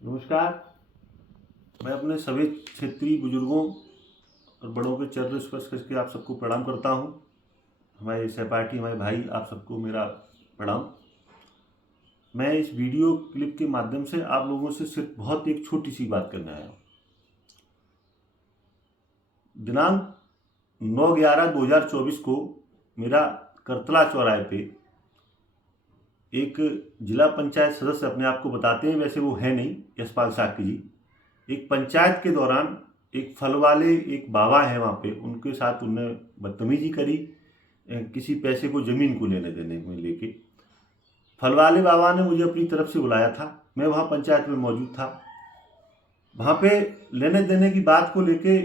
नमस्कार। मैं अपने सभी क्षेत्रीय बुजुर्गों और बड़ों के चरण स्पर्श करके आप सबको प्रणाम करता हूं। हमारे सहपाठी, हमारे भाई, आप सबको मेरा प्रणाम। मैं इस वीडियो क्लिप के माध्यम से आप लोगों से सिर्फ बहुत एक छोटी सी बात करने आया हूँ। दिनांक 9/11/2024 को मेरा करतला चौराहे पे एक जिला पंचायत सदस्य, अपने आप को बताते हैं, वैसे वो है नहीं, यशपाल साक्य जी, एक पंचायत के दौरान एक फल वाले एक बाबा हैं वहाँ पे, उनके साथ उन्होंने बदतमीजी करी, किसी पैसे को ज़मीन को लेने देने में लेके। फल वाले बाबा ने मुझे अपनी तरफ से बुलाया था, मैं वहाँ पंचायत में मौजूद था। वहाँ पे लेने देने की बात को लेके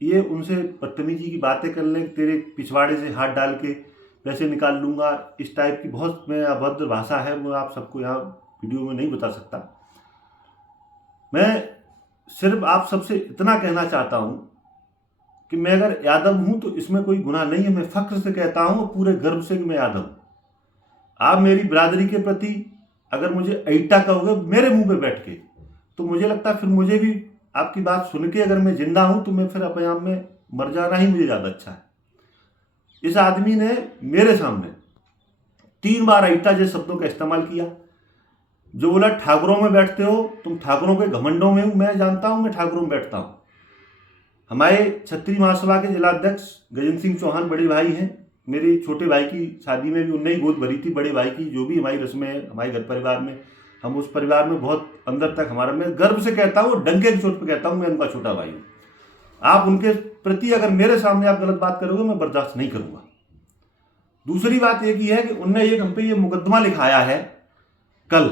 ये उनसे बदतमीजी की बातें कर लें, तेरे पिछवाड़े से हाथ डाल के पैसे निकाल लूँगा, इस टाइप की बहुत में अभद्र भाषा है, वो आप सबको यहाँ वीडियो में नहीं बता सकता। मैं सिर्फ आप सबसे इतना कहना चाहता हूँ कि मैं अगर यादव हूँ तो इसमें कोई गुनाह नहीं है। मैं फख्र से कहता हूँ, पूरे गर्व से, कि मैं यादव हूँ। आप मेरी बिरादरी के प्रति अगर मुझे ऐटा कहोगे मेरे मुंह पे बैठ के, तो मुझे लगता है फिर मुझे भी आपकी बात सुन के, अगर मैं जिंदा हूँ तो मैं फिर अपने आप में मर जाना ही मुझे ज़्यादा अच्छा है। इस आदमी ने मेरे सामने 3 बार ऐटा जैसे शब्दों का इस्तेमाल किया। जो बोला ठाकुरों में बैठते हो तुम, ठाकुरों के घमंडों में हूँ, मैं जानता हूँ मैं ठाकुरों में बैठता हूँ। हमारे क्षत्रिय महासभा के जिलाध्यक्ष गजेंद्र सिंह चौहान बड़े भाई हैं। मेरे छोटे भाई की शादी में भी उनने ही गोद भरी थी। बड़े भाई की जो भी हमारी रस्में हैं हमारे घर परिवार में, हम उस परिवार में बहुत अंदर तक हमारा, मैं गर्व से कहता हूँ, डंके की चोट पर कहता हूँ, मैं उनका छोटा भाई हूँ। आप उनके प्रति अगर मेरे सामने आप गलत बात करोगे, मैं बर्दाश्त नहीं करूँगा। दूसरी बात एक ही है कि उनने एक हम पे ये मुकदमा लिखाया है कल,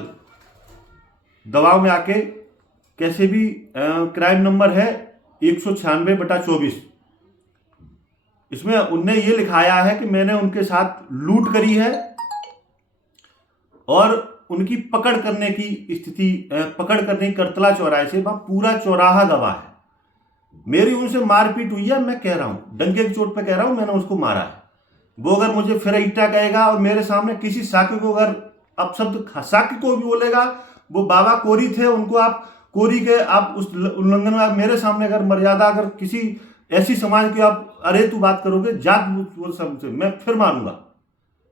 दबाव में आके, कैसे भी क्राइम नंबर है 196/24। इसमें उनने ये लिखाया है कि मैंने उनके साथ लूट करी है और उनकी पकड़ करने की स्थिति, पकड़ करने की करतला चौराहे से, वह पूरा चौराहा गवाह है। मेरी उनसे मारपीट हुई है, मैं कह रहा हूं, डंके की चोट पे कह रहा हूं, मैंने उसको मारा है। वो अगर मुझे फिर ईटा कहेगा और मेरे सामने किसी साक्य को अगर अपशब्द साक्य को भी बोलेगा, वो बाबा कोरी थे, उनको आप कोरी के आप उस उल्लंघन में, आप मेरे सामने अगर मर्यादा, अगर किसी ऐसी समाज की आप अरे तू बात करोगे, जात बोल समझे, मैं फिर मारूंगा।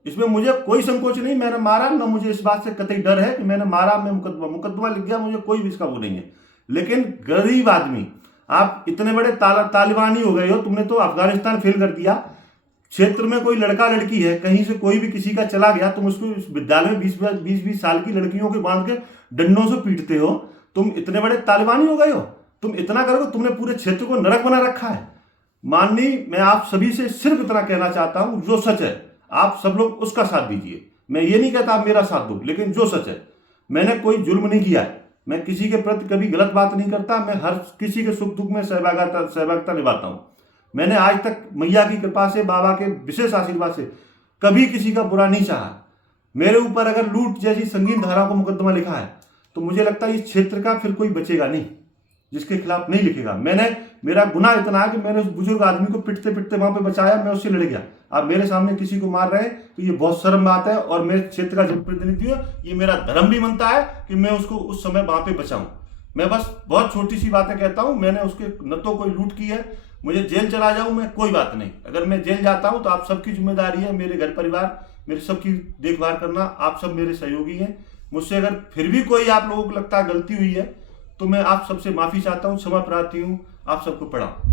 इसमें मुझे कोई संकोच नहीं, मैंने मारा ना, मुझे इस बात से कतई डर है कि मैंने मारा, मैं मुकदमा लिख गया, मुझे कोई भी इसका वो नहीं है। लेकिन गरीब आदमी, आप इतने बड़े तालिबानी हो गए हो, तुमने तो अफगानिस्तान फेल कर दिया। क्षेत्र में कोई लड़का लड़की है, कहीं से कोई भी किसी का चला गया, तुम उसको विद्यालय में 20-20 साल की लड़कियों के बांध के डंडों से पीटते हो। तुम इतने बड़े तालिबानी हो गए हो, तुम इतना करोगे, तुमने पूरे क्षेत्र को नरक बना रखा है। माननीय, मैं आप सभी से सिर्फ इतना कहना चाहता हूं, जो सच है आप सब लोग उसका साथ दीजिए। मैं ये नहीं कहता आप मेरा साथ दो, लेकिन जो सच है, मैंने कोई जुल्म नहीं किया है, मैं किसी के प्रति कभी गलत बात नहीं करता, मैं हर किसी के सुख दुख में सहभागिता निभाता हूं। मैंने आज तक मैया की कृपा से, बाबा के विशेष आशीर्वाद से कभी किसी का बुरा नहीं चाहा। मेरे ऊपर अगर लूट जैसी संगीन धाराओं का मुकदमा लिखा है तो मुझे लगता है इस क्षेत्र का फिर कोई बचेगा नहीं जिसके खिलाफ नहीं लिखेगा। मेरा गुनाह इतना है कि मैंने उस बुजुर्ग आदमी को पिटते पिटते वहां पे बचाया, मैं उससे लड़ गया। आप मेरे सामने किसी को मार रहे हैं तो ये बहुत शर्म बात है, और मेरे क्षेत्र का जनप्रतिनिधि है, ये मेरा धर्म भी बनता है कि मैं उसको उस समय वहां पे बचाऊं। मैं बस बहुत छोटी सी बातें कहता हूं, मैंने उसके न तो कोई लूट की है, मुझे जेल चला जाऊं मैं, कोई बात नहीं। अगर मैं जेल जाता हूं तो आप सबकी जिम्मेदारी है, मेरे घर परिवार, मेरे सबकी देखभाल करना, आप सब मेरे सहयोगी हैं। मुझसे अगर फिर भी कोई आप लोगों को लगता है गलती हुई है तो मैं आप सबसे माफी चाहता हूं, क्षमा प्रार्थी हूं। आप सबको प्रणाम।